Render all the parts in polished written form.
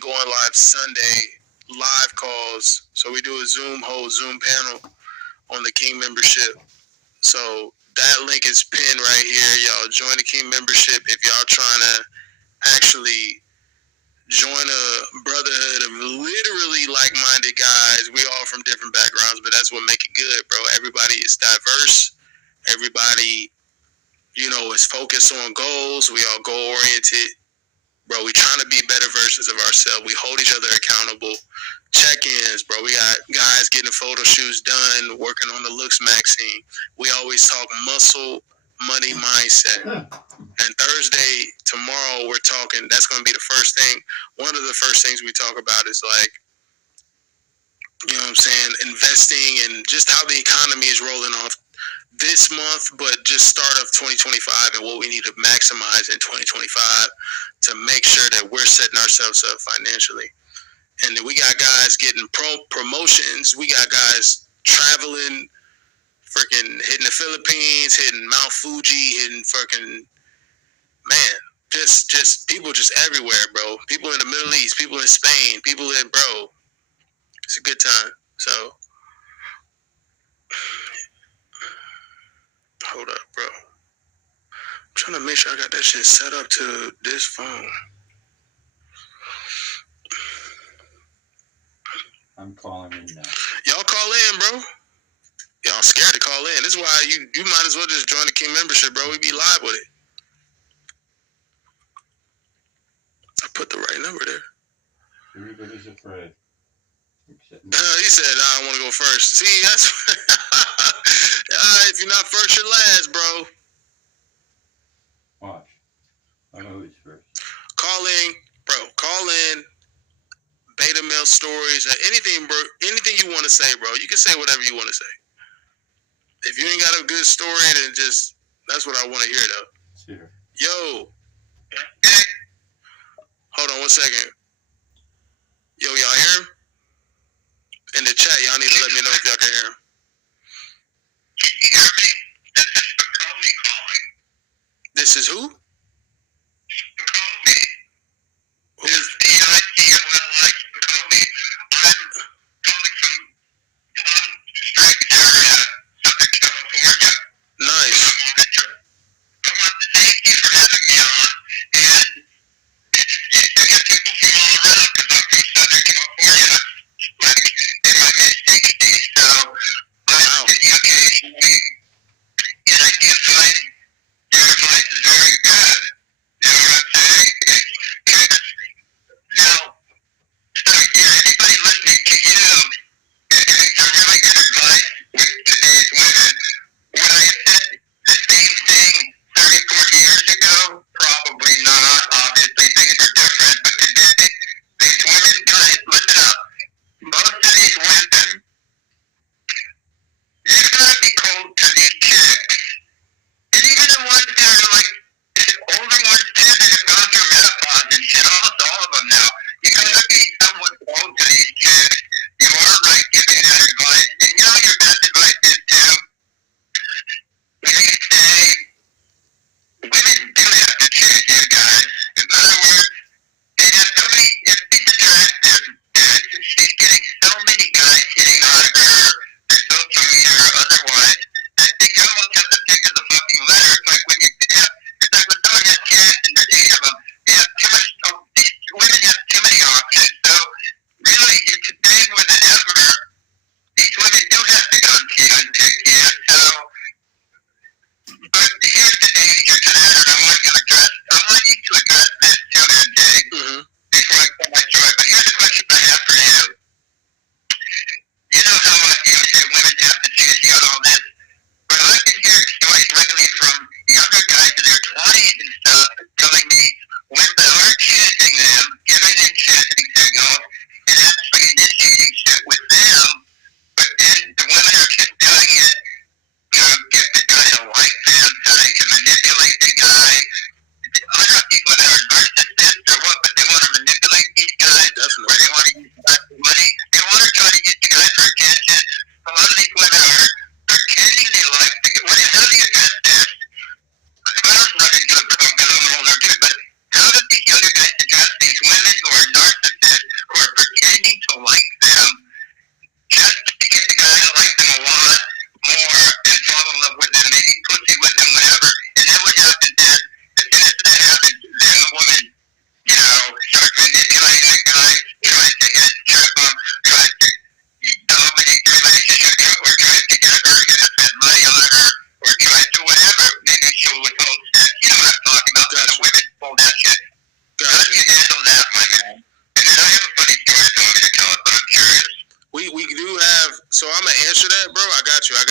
going live Sunday, live calls. So we do a Zoom panel on the King membership. So that link is pinned right here. Y'all join the King membership if y'all trying to actually join a brotherhood of literally like-minded guys. We all from different backgrounds, but that's what make it good, bro. Everybody is diverse. Everybody, is focused on goals. We all goal-oriented. Bro, we trying to be better versions of ourselves. We hold each other accountable. Check-ins, bro. We got guys getting photo shoots done, working on the looks maxine. We always talk muscle, money, mindset. And Thursday, tomorrow, we're talking, that's going to be the first thing. One of the first things we talk about is like, investing and just how the economy is rolling off this month, but just start of 2025 and what we need to maximize in 2025 to make sure that we're setting ourselves up financially. And then we got guys getting promotions. We got guys traveling, freaking hitting the Philippines, hitting Mount Fuji, hitting fucking, man, just people just everywhere, bro. People in the Middle East, people in Spain, people in, bro. It's a good time. So, hold up, bro. I'm trying to make sure I got that shit set up to this phone. I'm calling in now. Y'all call in, bro. Y'all scared to call in. This is why you might as well just join the King membership, bro. We be live with it. I put the right number there. Everybody's afraid. He said, I don't want to go first. See, that's... if you're not first, you're last, bro. Watch. I'm always first. Call in. Beta mail stories or anything, bro. Anything you want to say, bro. You can say whatever you want to say. If you ain't got a good story, then just, that's what I want to hear, though. Sure. Yo. Hold on 1 second. Yo, y'all hear him? In the chat, y'all need to let me know if y'all can hear him. Can you hear me? This is Spicoli calling. This is who? Spicoli. Who is? Spicoli. I'm calling from Palm Springs area, Southern California. Nice. I want to thank you for having me on, and you get people from all around, because I'm from Southern California, like in my mid-60s, so I listen to you occasionally, and I do find your advice is very good.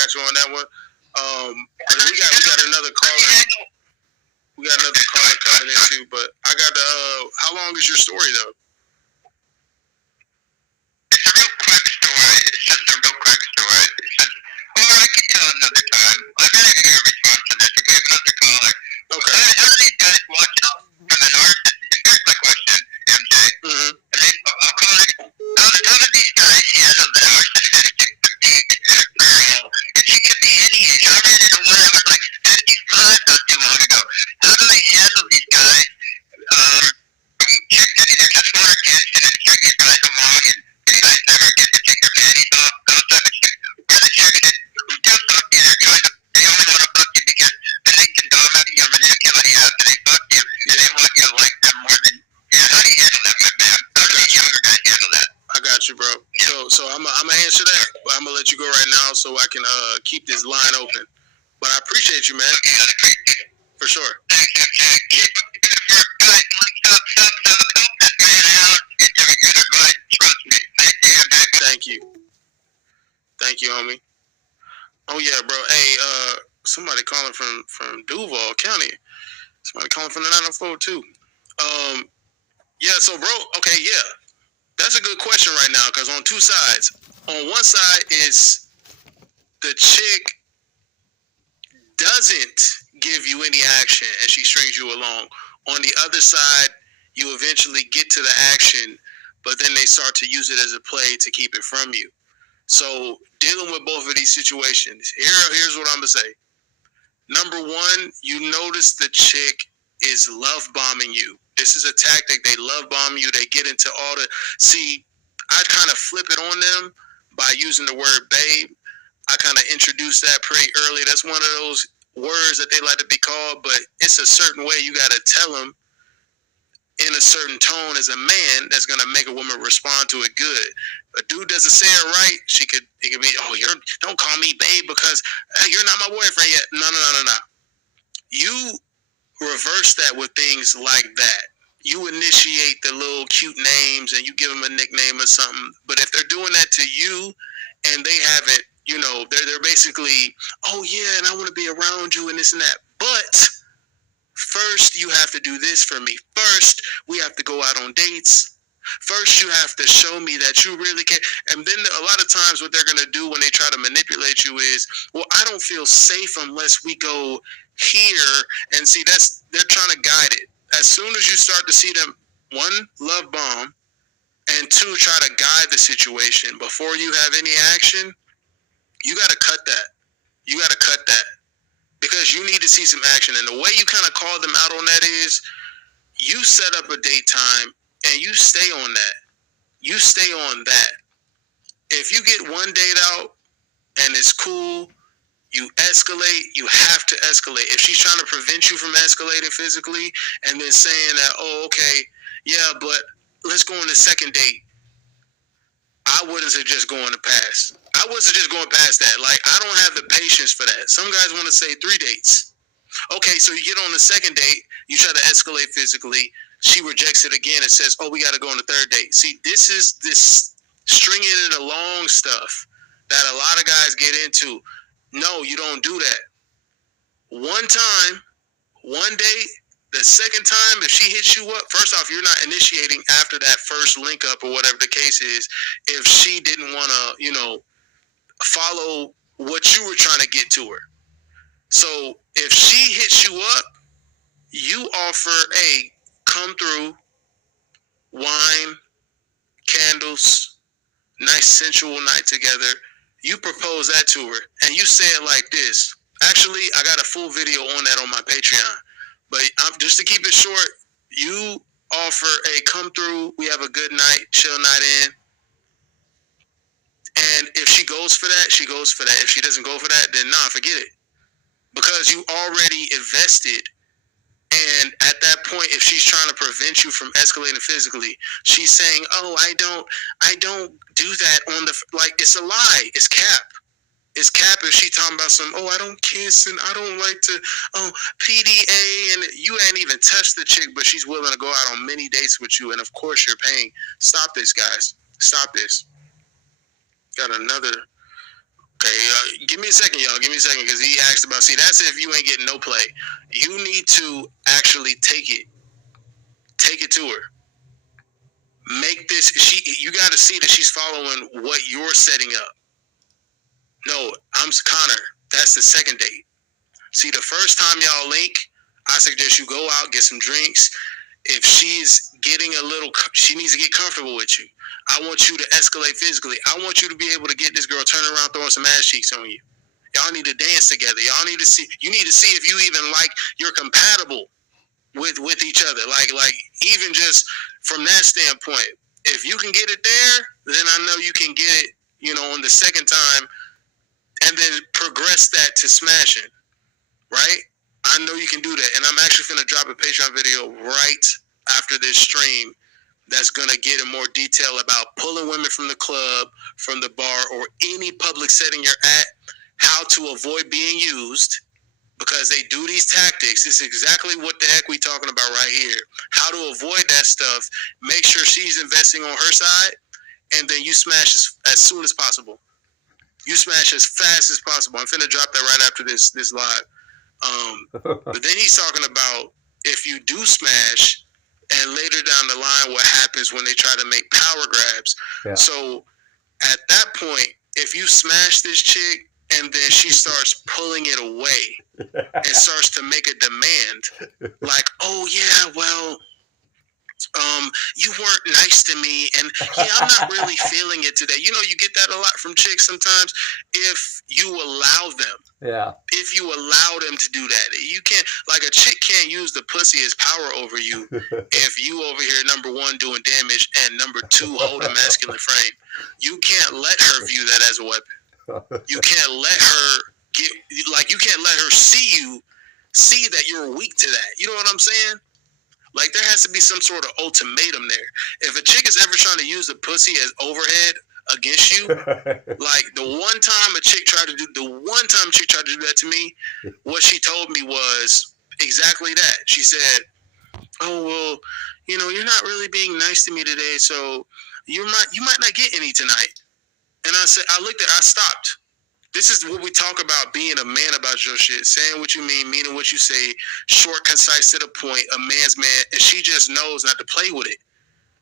got you on that one. But we got another caller. We got another caller coming in too. But I got the. How long is your story though? It's a real quick story. It's just a real quick story. It's just, or I can tell another time. I gotta hear your response to this. We have another caller. Okay. How do these guys watch out from the narcissist? Here's my question, MJ. Mm-hmm. I'll call it. How do these guys handle the narcissistic petite girl? And she could be any age. I read it when I was like 55 not too long ago. How do they handle these guys? Chicks that either just want attention and string these guys along and you guys never get to take your panties off. Those type of chicks. Or the chicks that who just fuck you, they only want to fuck you because then they can dominate you or manipulate you after they fuck you. And they want you to like them more than. Yeah, how do you handle that, my man? How do these younger guys handle that? I got you, bro. So I'm gonna answer that, but I'm gonna let you go right now so I can keep this line open. But I appreciate you, man. Okay, I appreciate it. For sure. Thanks, MJ. Keep up the good work, guys. Stop. Help this man out. It's a good advice. Trust me. Thank you, MJ. Thank you, homie. Oh yeah, bro. Hey, somebody calling from Duval County. Somebody calling from the 904 too. Yeah. So, bro. Okay. Yeah. That's a good question right now because on two sides. On one side is the chick doesn't give you any action and she strings you along. On the other side, you eventually get to the action, but then they start to use it as a play to keep it from you. So dealing with both of these situations, here's what I'm gonna say. Number one, you notice the chick is love bombing you. This is a tactic. They love bomb you. They get into all the. See, I kind of flip it on them by using the word babe. I kind of introduced that pretty early. That's one of those words that they like to be called, but it's a certain way you got to tell them in a certain tone as a man that's going to make a woman respond to it good. A dude doesn't say it right, it could be, oh, don't call me babe because you're not my boyfriend yet. No. You reverse that with things like that. You initiate the little cute names and you give them a nickname or something. But if they're doing that to you and they haven't, they're basically, oh yeah, and I want to be around you and this and that. But first, you have to do this for me. First, we have to go out on dates. First, you have to show me that you really care. And then a lot of times what they're going to do when they try to manipulate you is, well, I don't feel safe unless we go here. And see, they're trying to guide it. As soon as you start to see them, one, love bomb, and two, try to guide the situation before you have any action, you got to cut that. Because you need to see some action. And the way you kind of call them out on that is you set up a date time and you stay on that. You stay on that. If you get one date out and it's cool, you escalate, you have to escalate. If she's trying to prevent you from escalating physically and then saying that, oh, okay, yeah, but let's go on the second date. I wouldn't suggest going past. I wouldn't suggest going past that. Like, I don't have the patience for that. Some guys want to say 3 dates. Okay, so you get on the second date, you try to escalate physically. She rejects it again and says, oh, we got to go on the third date. See, this is this stringing it along stuff that a lot of guys get into. No, you don't do that. One time, one date, the second time, if she hits you up, first off, you're not initiating after that first link up or whatever the case is. If she didn't want to, follow what you were trying to get to her. So if she hits you up, you offer a come through, wine, candles, nice sensual night together. You propose that to her and you say it like this. Actually, I got a full video on that on my Patreon. But just to keep it short, you offer a come through, we have a good night, chill night in. And if she goes for that, she goes for that. If she doesn't go for that, then nah, forget it. Because you already invested. And at that point, if she's trying to prevent you from escalating physically, she's saying, oh, I don't do that on the, like, it's a lie. It's cap. It's cap if she talking about some, oh, I don't kiss and I don't like to, PDA, and you ain't even touched the chick, but she's willing to go out on many dates with you, and of course you're paying. Stop this, guys. Stop this. Got another Okay, give me a second, y'all. Give me a second, because he asked about. See, that's if you ain't getting no play. You need to actually take it to her. Make this. You got to see that she's following what you're setting up. No, I'm Connor. That's the second date. See, the first time y'all link, I suggest you go out, get some drinks. If she's getting she needs to get comfortable with you. I want you to escalate physically. I want you to be able to get this girl turning around, throwing some ass cheeks on you. Y'all need to dance together. Y'all need to see. You need to see if you even you're compatible with each other. Like even just from that standpoint, if you can get it there, then I know you can get it. On the second time, and then progress that to smashing. Right? I know you can do that, and I'm actually finna drop a Patreon video right after this stream that's gonna get in more detail about pulling women from the club, from the bar, or any public setting you're at, how to avoid being used, because they do these tactics. It's exactly what the heck we talking about right here. How to avoid that stuff, make sure she's investing on her side, and then you smash as soon as possible. You smash as fast as possible. I'm finna drop that right after this live. But then he's talking about if you do smash, and later down the line, what happens when they try to make power grabs. Yeah. So at that point, if you smash this chick and then she starts pulling it away and starts to make a demand, like, oh yeah, well, you weren't nice to me, and yeah, I'm not really feeling it today. You get that a lot from chicks sometimes. If you allow them, if you allow them to do that, you can't. Like, a chick can't use the pussy as power over you if you over here, number one, doing damage, and number two, hold a masculine frame. You can't let her view that as a weapon. You can't let her you can't let her see that you're weak to that. You know what I'm saying? Like, there has to be some sort of ultimatum there. If a chick is ever trying to use the pussy as overhead against you, like the one time a chick tried to do that to me, what she told me was exactly that. She said, "Oh, well, you're not really being nice to me today, so you might not get any tonight." And I stopped. This is what we talk about, being a man about your shit, saying what you mean, meaning what you say, short, concise, to the point, a man's man, and she just knows not to play with it.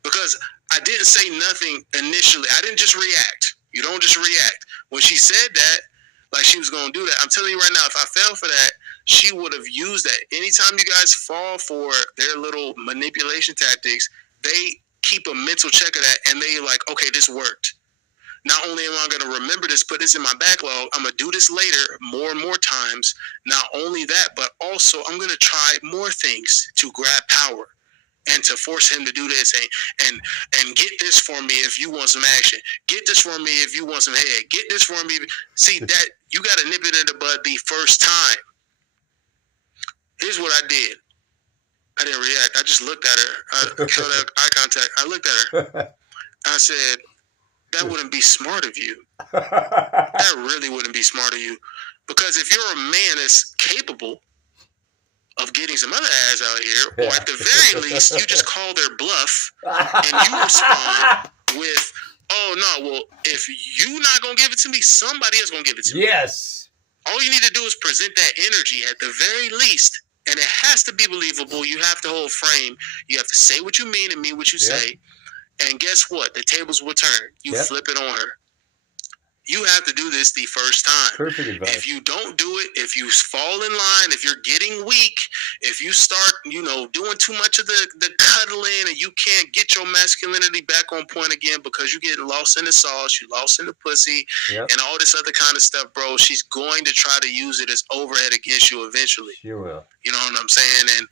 Because I didn't say nothing initially. I didn't just react. You don't just react. When she said that, like she was going to do that, I'm telling you right now, if I fell for that, she would have used that. Anytime you guys fall for their little manipulation tactics, they keep a mental check of that, and they like, okay, this worked. Not only am I going to remember this, put this in my backlog, I'm going to do this later more and more times. Not only that, but also I'm going to try more things to grab power and to force him to do this and get this for me if you want some action. Get this for me if you want some head. Get this for me. See, that you got to nip it in the bud the first time. Here's what I did. I didn't react. I just looked at her. I held eye contact. I looked at her. I said, that wouldn't be smart of you. That really wouldn't be smart of you. Because if you're a man that's capable of getting some other ass out here, or at the very least, you just call their bluff and you respond with, oh, no, well, if you're not going to give it to me, somebody else going to give it to me. Yes. All you need to do is present that energy at the very least, and it has to be believable. You have to hold frame. You have to say what you mean and mean what you say. And guess what? The tables will turn. You flip it on her. You have to do this the first time. Perfect advice. If you don't do it, if you fall in line, if you're getting weak, if you start, doing too much of the cuddling and you can't get your masculinity back on point again because you get lost in the sauce, you lost in the pussy, and all this other kind of stuff, bro, she's going to try to use it as overhead against you eventually. She will. You know what I'm saying? And